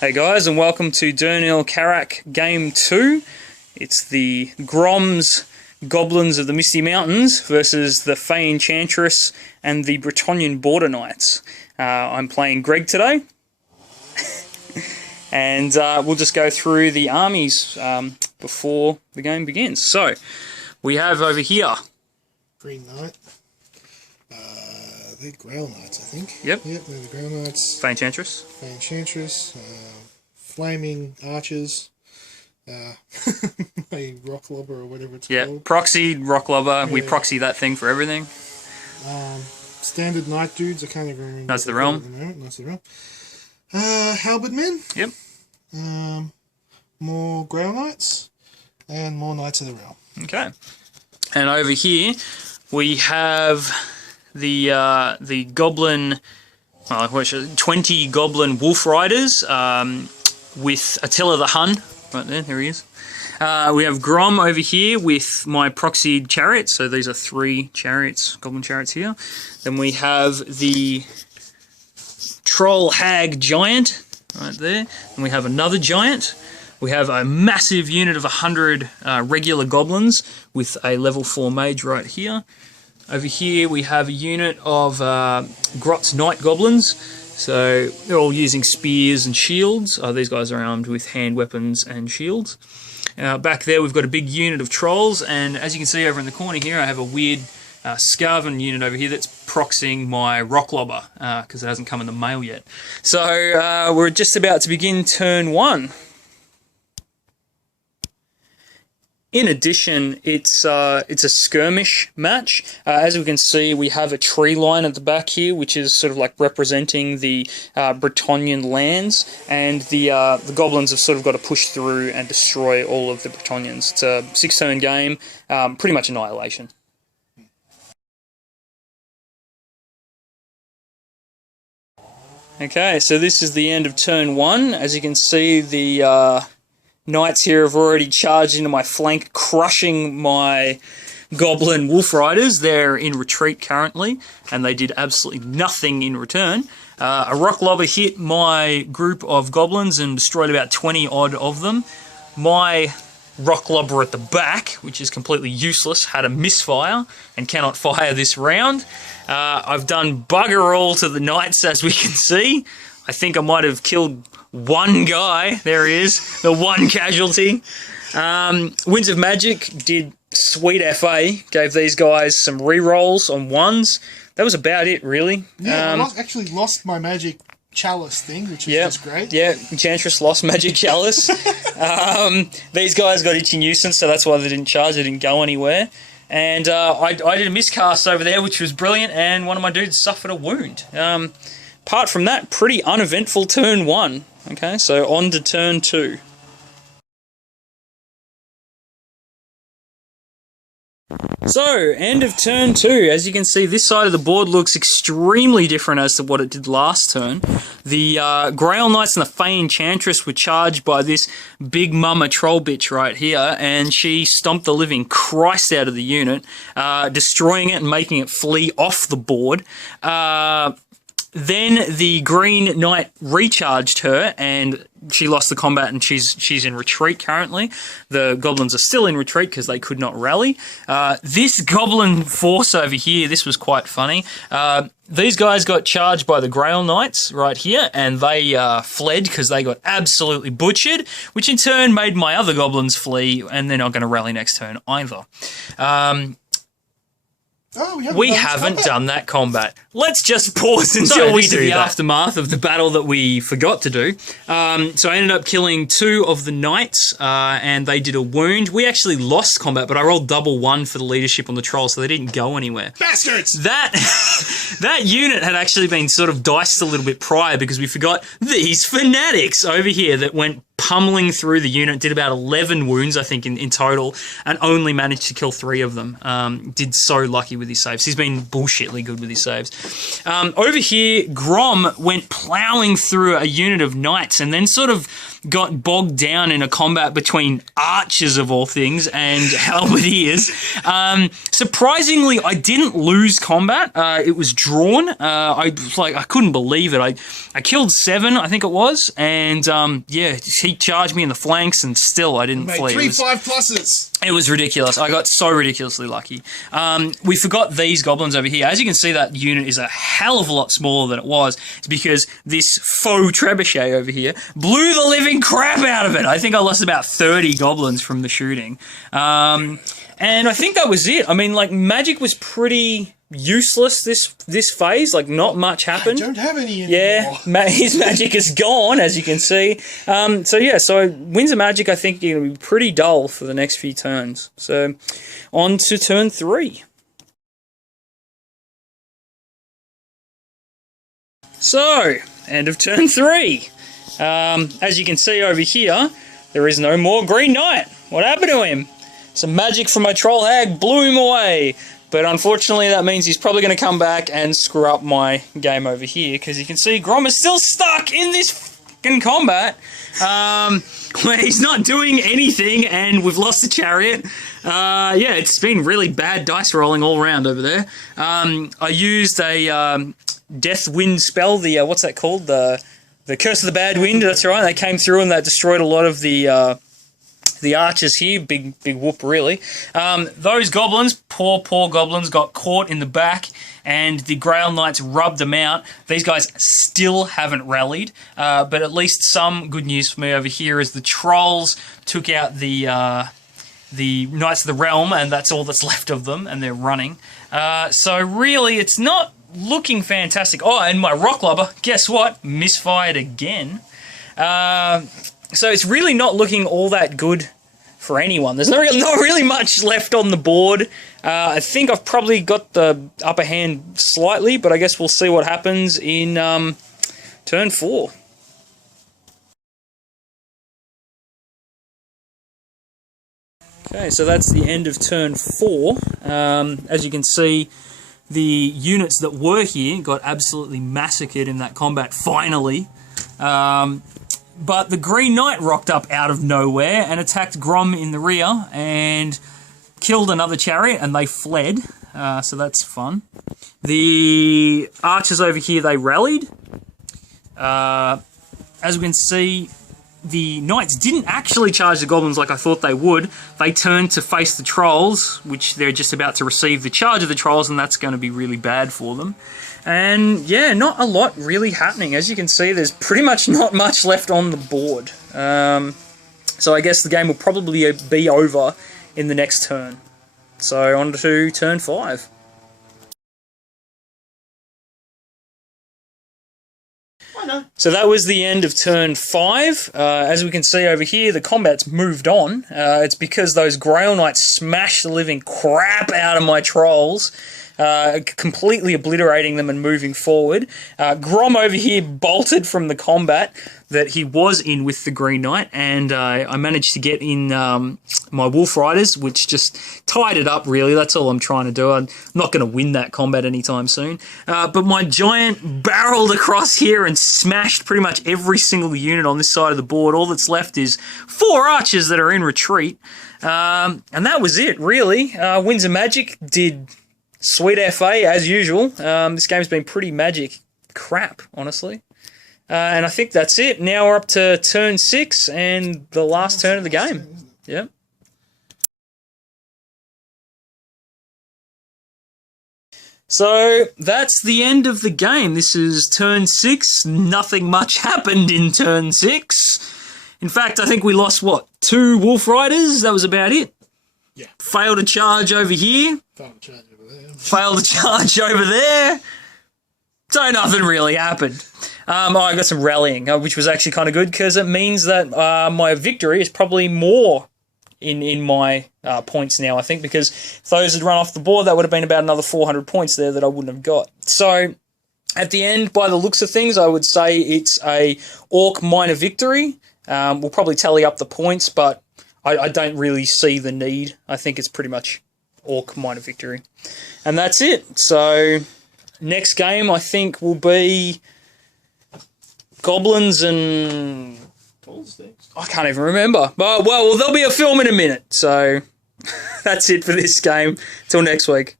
Hey guys, and welcome to Durn-Il Karak Game 2. It's the Grom's Goblins of the Misty Mountains versus the Fey Enchantress and the Bretonnian Border Knights. I'm playing Greg today. And we'll just go through the armies before the game begins. So, we have over here... Green Knight. They're Grail Knights, I think. Yep. Yep, they're the Grail Knights. Fey Enchantress. Fey Enchantress. Flaming Archers. A Rock Lobber or whatever it's called. Yeah, proxy, Rock Lobber. Yeah. We proxy that thing for everything. Standard Knight Dudes, I can't even remember. Knights of the Realm. Knights of the Realm. Halberd Men. Yep. More Grail Knights. And more Knights of the Realm. Okay. And over here, we have the Goblin... 20 Goblin Wolf Riders with Attila the Hun. Right there he is. We have Grom over here with my proxied chariots. So these are 3 chariots, Goblin chariots here. Then we have the Troll Hag Giant right there. And we have another giant. We have a massive unit of 100 regular Goblins with a level 4 mage right here. Over here we have a unit of Grot's Night Goblins. So they're all using spears and shields. These guys are armed with hand weapons and shields. Back there we've got a big unit of Trolls, and as you can see over in the corner here I have a weird Scarven unit over here that's proxying my Rock Lobber because it hasn't come in the mail yet. So we're just about to begin turn 1. In addition, it's a skirmish match. As we can see, we have a tree line at the back here, which is sort of like representing the Bretonnian lands, and the Goblins have sort of got to push through and destroy all of the Bretonnians. It's a 6-turn game, pretty much annihilation. Okay, so this is the end of turn 1. As you can see, the Knights here have already charged into my flank, crushing my Goblin Wolf Riders. They're in retreat currently, and they did absolutely nothing in return. A Rock Lobber hit my group of Goblins and destroyed about 20 odd of them. My Rock Lobber at the back, which is completely useless, had a misfire and cannot fire this round. I've done bugger all to the Knights, as we can see. I think I might have killed one guy. There he is, the one casualty. Winds of Magic did sweet FA, gave these guys some rerolls on 1s. That was about it, really. Yeah, I actually lost my magic chalice thing, which is just great. Yeah, Enchantress lost magic chalice. These guys got itchy nuisance, so that's why they didn't charge, they didn't go anywhere. And I did a miscast over there, which was brilliant, and one of my dudes suffered a wound. Apart from that, pretty uneventful turn 1. Okay, so on to turn 2. So, end of turn 2. As you can see, this side of the board looks extremely different as to what it did last turn. The Grail Knights and the Fey Enchantress were charged by this big mama troll bitch right here, and she stomped the living Christ out of the unit, destroying it and making it flee off the board. Then the Green Knight recharged her, and she lost the combat, and she's in retreat currently. The Goblins are still in retreat because they could not rally. This Goblin force over here, this was quite funny. These guys got charged by the Grail Knights right here, and they fled because they got absolutely butchered, which in turn made my other Goblins flee, and they're not going to rally next turn either. We haven't done that combat. Let's just pause until we do the aftermath of the battle that we forgot to do. So I ended up killing 2 of the Knights, and they did a wound. We actually lost combat, but I rolled double 1 for the leadership on the Trolls, so they didn't go anywhere. Bastards! That unit had actually been sort of diced a little bit prior because we forgot these fanatics over here that went pummeling through the unit, did about 11 wounds, I think, in total, and only managed to kill 3 of them. Did so lucky with his saves. He's been bullshitly good with his saves. Over here, Grom went ploughing through a unit of Knights and then sort of got bogged down in a combat between archers of all things and halberdiers. Surprisingly, I didn't lose combat. It was drawn. I couldn't believe it. I killed 7, I think it was, and yeah, he charged me in the flanks, and still I didn't flee. 3 5+. It was ridiculous. I got so ridiculously lucky. We forgot these goblins over here. As you can see, that unit is a hell of a lot smaller than it was. It's because this faux trebuchet over here blew the living crap out of it. I think I lost about 30 goblins from the shooting. And I think that was it. I mean, like, magic was pretty useless this phase. Like, not much happened. I don't have any anymore. Yeah, his magic is gone, as you can see. So Winds of Magic, I think, are going to be pretty dull for the next few turns. So, on to turn 3. So, end of turn 3. As you can see over here, there is no more Green Knight. What happened to him? Some magic from my Troll Hag blew him away. But unfortunately, that means he's probably going to come back and screw up my game over here, because you can see Grom is still stuck in this fucking combat, where he's not doing anything, and we've lost the chariot. Yeah, it's been really bad dice rolling all around over there. I used a Death Wind spell, the what's that called? The Curse of the Bad Wind. That's right. They came through and that destroyed a lot of the archers here. Big whoop, really. Those goblins, poor goblins, got caught in the back, and the Grail Knights rubbed them out. These guys still haven't rallied, but at least some good news for me over here is the trolls took out the Knights of the Realm, and that's all that's left of them, and they're running. So really, it's not looking fantastic. Oh, and my Rock Lobber, guess what? Misfired again. So it's really not looking all that good for anyone. There's not really much left on the board. I think I've probably got the upper hand slightly, but I guess we'll see what happens in turn 4. Okay, so that's the end of turn 4. As you can see, the units that were here got absolutely massacred in that combat, finally. But the Green Knight rocked up out of nowhere and attacked Grom in the rear and killed another chariot, and they fled. So that's fun. The archers over here, they rallied. As we can see, the knights didn't actually charge the goblins like I thought they would. They turned to face the trolls, which they're just about to receive the charge of the trolls, and that's going to be really bad for them. And yeah, not a lot really happening. As you can see, there's pretty much not much left on the board. So I guess the game will probably be over in the next turn. So on to turn 5. So that was the end of turn 5. As we can see over here, the combat's moved on. It's because those Grail Knights smashed the living crap out of my trolls, completely obliterating them and moving forward. Grom over here bolted from the combat that he was in with the Green Knight, and I managed to get in my Wolf Riders, which just tied it up, really. That's all I'm trying to do. I'm not going to win that combat anytime soon. But my Giant barreled across here and smashed pretty much every single unit on this side of the board. All that's left is 4 archers that are in retreat. And that was it, really. Winds of Magic did sweet FA, as usual. This game's been pretty magic crap, honestly. And I think that's it. Now we're up to turn 6 and the last turn of the game. Yep. So that's the end of the game. This is turn 6. Nothing much happened in turn 6. In fact, I think we lost, what, 2 Wolf Riders? That was about it. Yeah. Failed a charge over here. Failed to charge over there. Failed a charge over there. So nothing really happened. I got some rallying, which was actually kind of good, because it means that my victory is probably more in my points now, I think, because if those had run off the board, that would have been about another 400 points there that I wouldn't have got. So at the end, by the looks of things, I would say it's a Orc minor victory. We'll probably tally up the points, but I don't really see the need. I think it's pretty much Orc minor victory. And that's it. So next game, I think, will be Goblins and I can't even remember. But, well, there'll be a film in a minute. So that's it for this game. Till next week.